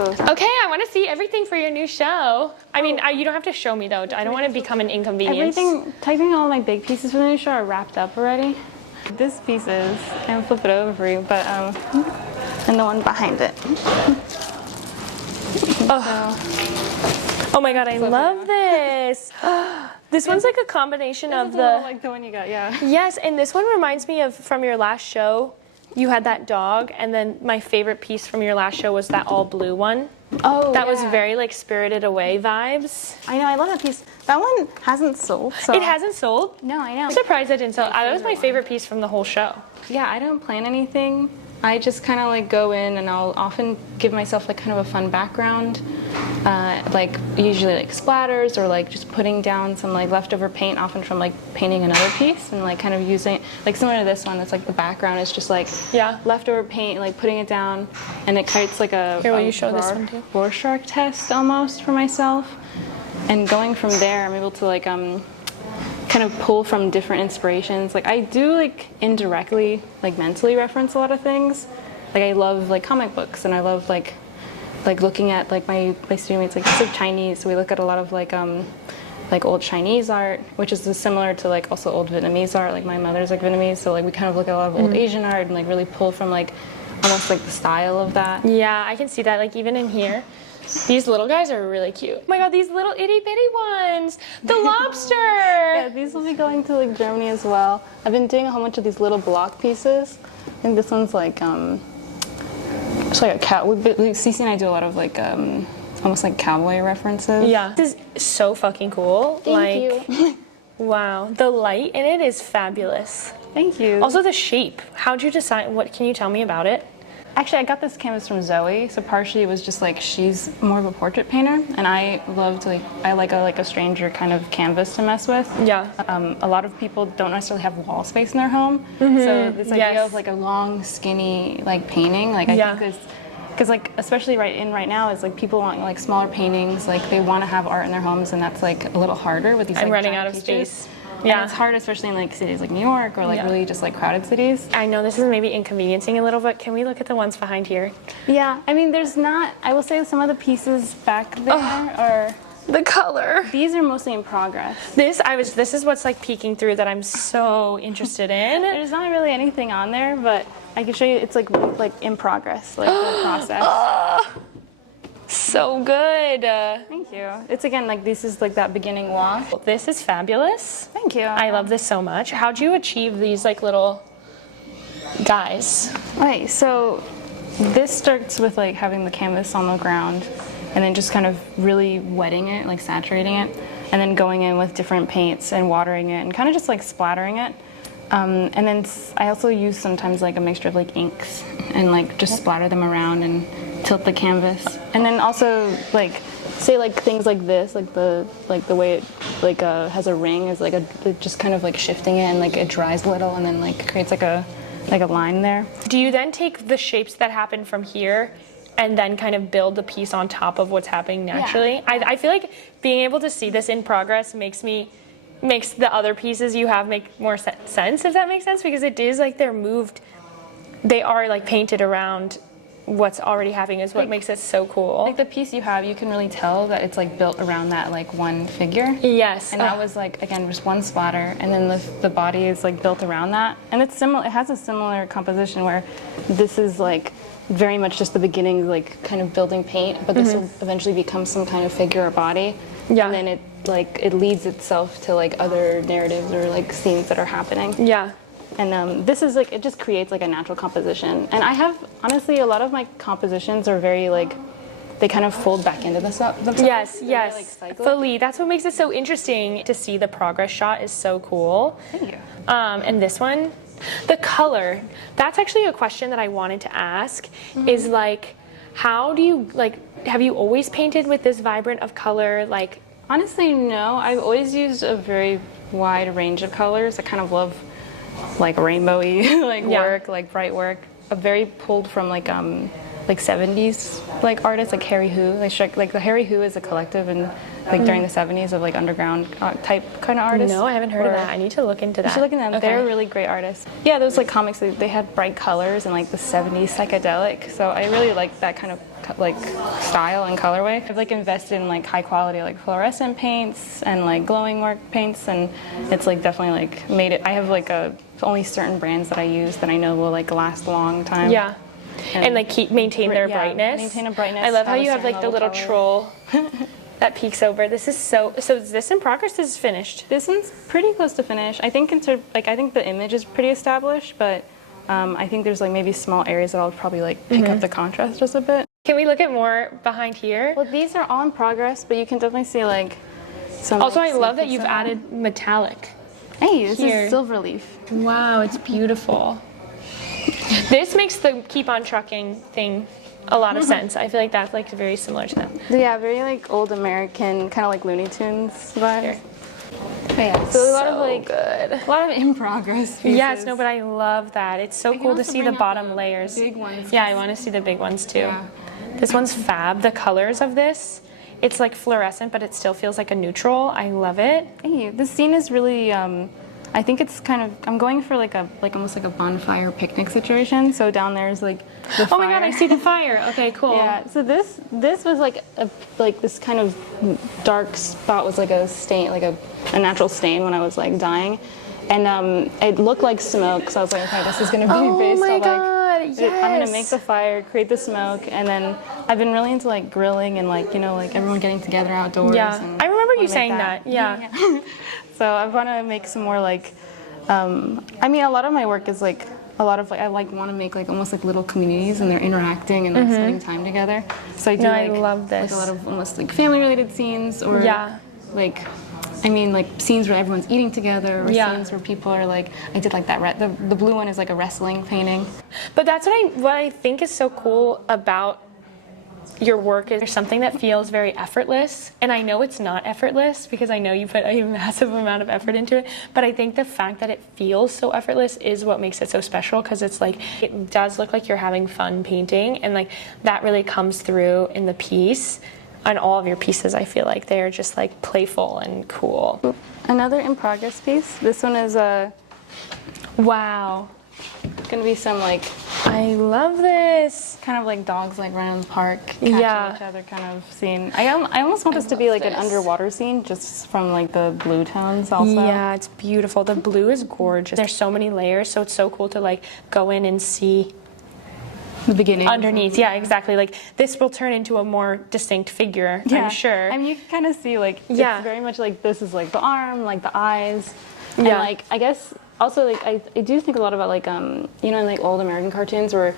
Okay, I want to see everything for your new show. I mean, you don't have to show me though. I don't want to become an inconvenience. Technically all my big pieces for the new show are wrapped up already. This piece is, I'll flip it over for you, but, and the one behind it. Oh my god, I love this. This one's like a combination of the... like the one you got, yeah. Yes, and this one reminds me of from your last show. You had that dog, and then my favorite piece from your last show was that all blue one. Oh, that was very like Spirited Away vibes. I know, I love that piece. That one hasn't sold. So. It hasn't sold? No, I know. I'm surprised it didn't sell. That was my favorite piece from the whole show. Yeah, I don't plan anything. I just kind of like go in and I'll often give myself like kind of a fun background, like usually like splatters or like just putting down some like leftover paint, often from like painting another piece, and like kind of using like similar to this one. It's like the background is just like leftover paint, like putting it down, and it creates like a Here, will you show this one too? Rorschach test almost for myself, and going from there, I'm able to like kind of pull from different inspirations. Like I do like indirectly, like mentally reference a lot of things. Like I love like comic books, and I love like looking at like my students like so Chinese. So we look at a lot of like old Chinese art, which is similar to like also old Vietnamese art. Like my mother's like Vietnamese, so like we kind of look at a lot of old Asian art and like really pull from like almost like the style of that. Yeah, I can see that. Like even in here. These little guys are really cute. Oh my god, these little itty bitty ones! The lobster! Yeah, these will be going to like Germany as well. I've been doing a whole bunch of these little block pieces. I think this one's like it's like a cow. Cece and I do a lot of like almost like cowboy references. Yeah, this is so fucking cool. Thank you. Wow, the light in it is fabulous. Thank you. Also the shape. How'd you decide? What can you tell me about it? Actually, I got this canvas from Zoe, so partially it was just like she's more of a portrait painter, and I loved I like a stranger kind of canvas to mess with. Yeah. A lot of people don't necessarily have wall space in their home, so this idea of like a long, skinny like painting, like I think is because like especially right now is like people want like smaller paintings, like they want to have art in their homes, and that's like a little harder with these. I'm like, running out of pieces. space. Yeah, and it's hard, especially in like cities like New York or like really just like crowded cities. I know this is maybe inconveniencing a little, but can we look at the ones behind here? Yeah, I mean, there's not. I will say some of the pieces back there are the color. These are mostly in progress. This is what's like peeking through that I'm so interested in. There's not really anything on there, but I can show you. It's like in progress, like the process. So good. Thank you. It's again like this is like that beginning wash. This is fabulous. Thank you. I love this so much. How'd you achieve these like little guys? Right, so this starts with like having the canvas on the ground and then just kind of really wetting it, like saturating it, and then going in with different paints and watering it and kind of just like splattering it. And then I also use sometimes like a mixture of like inks and like just splatter them around and tilt the canvas. And then also like say like things like this, like the way it like has a ring is like just kind of like shifting it, and like it dries a little and then like creates like a line there. Do you then take the shapes that happen from here and then kind of build the piece on top of what's happening naturally? Yeah. I feel like being able to see this in progress makes the other pieces you have make more sense, if that makes sense, because it is like they are like painted around what's already happening is what makes it so cool. Like the piece you have, you can really tell that it's like built around that like one figure. Yes. And that was like, again, just one splatter, and then the body is like built around that. And it's similar, it has a similar composition where this is like very much just the beginning, like kind of building paint, but this will eventually become some kind of figure or body. Yeah. And then it leads itself to like other narratives or like scenes that are happening. Yeah. And this is like, it just creates like a natural composition. And I have, honestly, a lot of my compositions are very like, they kind of fold back into themselves. Yes, They're yes. Very, like, fully. That's what makes it so interesting to see. The progress shot is so cool. Thank you. And this one, the color, that's actually a question that I wanted to ask, is like, how do you, like, have you always painted with this vibrant of color? Like, honestly, no. I've always used a very wide range of colors. I kind of love like rainbowy like work, like bright work. A very pulled from like 70s like artists like Harry Hu. Like the Harry Hu is a collective and like during the 70s of like underground type kind of artists. No, I haven't heard of that. I need to look into that. You should look into them. Okay. They're really great artists. Yeah, those like comics, they had bright colors and like the 70s psychedelic. So I really like that kind of like style and colorway. I've like invested in like high quality like fluorescent paints and like glowing work paints, and it's like definitely like made it. I have like only certain brands that I use that I know will like last a long time. Yeah. And like maintain their brightness. Maintain a brightness. I love how you have like the little color. troll that peeks over. This is so is this in progress? This is finished. This one's pretty close to finish. I think I think the image is pretty established, but I think there's like maybe small areas that I'll probably like pick up the contrast just a bit. Can we look at more behind here? Well, these are all in progress, but you can definitely see like some. Also, like, I love that snippets you've of it. added metallic. Hey, this here. is silver leaf. Wow, it's beautiful. This makes the keep on trucking thing a lot of sense. I feel like that's like very similar to that. Yeah, very like old American, kind of like Looney Tunes vibe. Here. But yeah, so a lot of like good. a lot of in progress pieces. Yes, no, but I love that. It's so can cool to also see the bring out bottom the layers. big ones. Yeah, I want to see the big ones too. Yeah. This one's fab. The colors of this, it's like fluorescent, but it still feels like a neutral. I love it. Hey, this scene is really. I think it's kind of. I'm going for like almost like a bonfire picnic situation. So down there's like the fire. Oh my god, I see the fire. Okay, cool. Yeah. So this was like this kind of dark spot was like a stain, like a natural stain when I was like dying, and it looked like smoke. So I was like, okay, this is gonna be based on like. Yes. I'm gonna make the fire, create the smoke, and then I've been really into like grilling and like like everyone getting together outdoors. Yeah, And I remember you wanna make saying that. Yeah. So I want to make some more like, I mean, a lot of my work is like a lot of like I like want to make like almost like little communities and they're interacting and like spending time together. So I do I like, love this. like a lot of almost like family related scenes or Yeah. like. I mean, like scenes where everyone's eating together, or Yeah. scenes where people are like. I did like that. The blue one is like a wrestling painting. But that's what I think is so cool about your work is there's something that feels very effortless, and I know it's not effortless because I know you put a massive amount of effort into it, but I think the fact that it feels so effortless is what makes it so special, because it's like it does look like you're having fun painting, and like that really comes through in the piece. On all of your pieces, I feel like they're just like playful and cool. Another in progress piece. This one is Wow, gonna be some like I love this. kind of like dogs like running in the park, catching Yeah. each other kind of scene. I almost want this to be like an underwater scene just from like the blue tones also. Yeah, it's beautiful. The blue is gorgeous. There's so many layers, so it's so cool to like go in and see The beginning. underneath. Yeah, exactly. Like this will turn into a more distinct figure, Yeah. I'm sure. I mean, you can kind of see like Yeah. it's very much like this is like the arm, like the eyes, and Yeah. like I guess also like I do think a lot about like in like old American cartoons where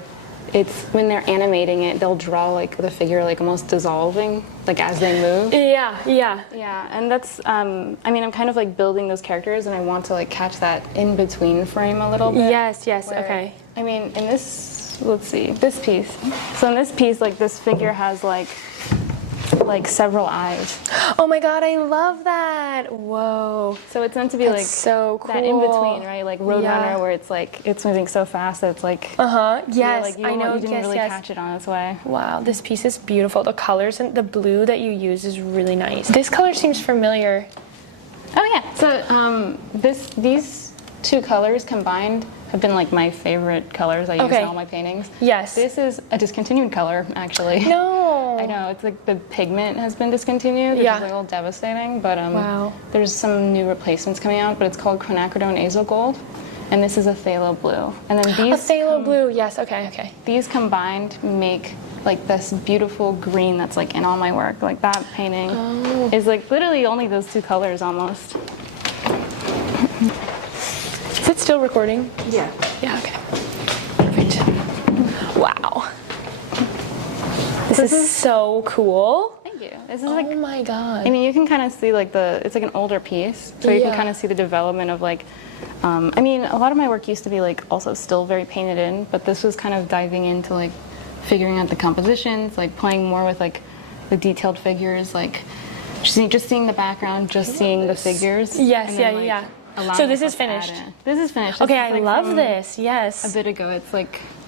it's when they're animating it they'll draw like the figure like almost dissolving like as they move. Yeah, yeah. Yeah, and that's I mean I'm kind of like building those characters and I want to like catch that in between frame a little bit. Yes, where- okay. I mean in this let's see this piece. So in this piece like this figure has like several eyes. Oh my god, I love that. Whoa. So it's meant to be That's like so cool. that in between, right? Like Roadrunner, Yeah. where it's like it's moving so fast that it's like Yes, like, I know. you didn't Yes, really yes. catch it on its way. Wow, this piece is beautiful. The colors and the blue that you use is really nice. This color seems familiar. Oh yeah. So these two colors combined have been like my favorite colors I use Okay. in all my paintings. Yes. This is a discontinued color actually. No. I know, it's like the pigment has been discontinued, which Yeah. is like a little devastating, but Wow. there's some new replacements coming out, but it's called quinacridone azul gold, and this is a phthalo blue. And then A these phthalo blue. Yes, okay. these combined make like this beautiful green that's like in all my work. Like that painting is like literally only those two colors almost. Is it still recording? Yeah. Yeah, okay. Perfect. Wow. This is so cool. Thank you. This is Oh like, my god. I mean, you can kind of see like it's like an older piece, so you can Yeah. kind of see the development of like, I mean, a lot of my work used to be like also still very painted in, but this was kind of diving into like figuring out the compositions, like playing more with like the detailed figures, like just seeing the background, just seeing the figures. Yes, and then, yeah. allowing So this myself is to add finished? in. This is finished. Okay, This I is, like, love from this. A Yes. bit ago,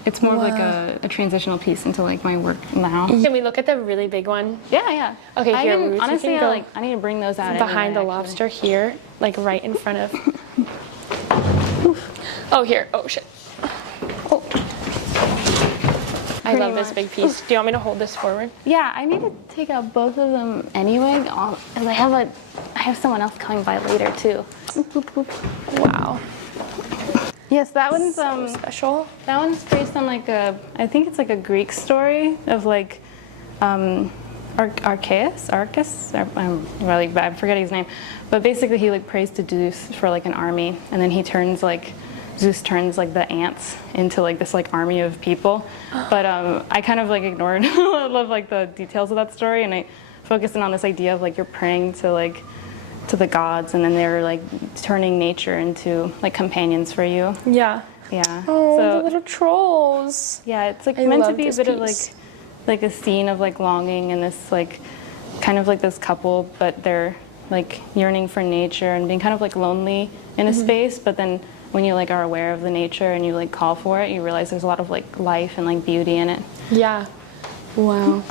it's more of like a transitional piece into like my work now. Can we look at the really big one Yeah. Okay, I here, haven't- Ruth, you honestly, can go I need to bring those out behind the anyway, lobster here, like right in front of? Oh, here. Oh shit. Oh. I love Pretty this much. big piece. Do you want me to hold this forward? Yeah, I need to take out both of them anyway, because I have someone else coming by later too. Wow. Yes, that one's So special. that one's based on like I think it's like a Greek story of like Arceus, I'm really bad, I'm forgetting his name, but basically he like prays to Zeus for like an army, and then Zeus turns like the ants into like this like army of people. But I kind of like ignored all of like the details of that story, and I focused in on this idea of like you're praying to the gods, and then they're like turning nature into like companions for you. Yeah. Yeah. Oh, So the little trolls. yeah, it's like I meant to love be a this bit of piece. like a scene of like longing, and this like kind of like this couple, but they're like yearning for nature and being kind of like lonely in a space, but then when you like are aware of the nature and you like call for it, you realize there's a lot of like life and like beauty in it. Yeah. Wow.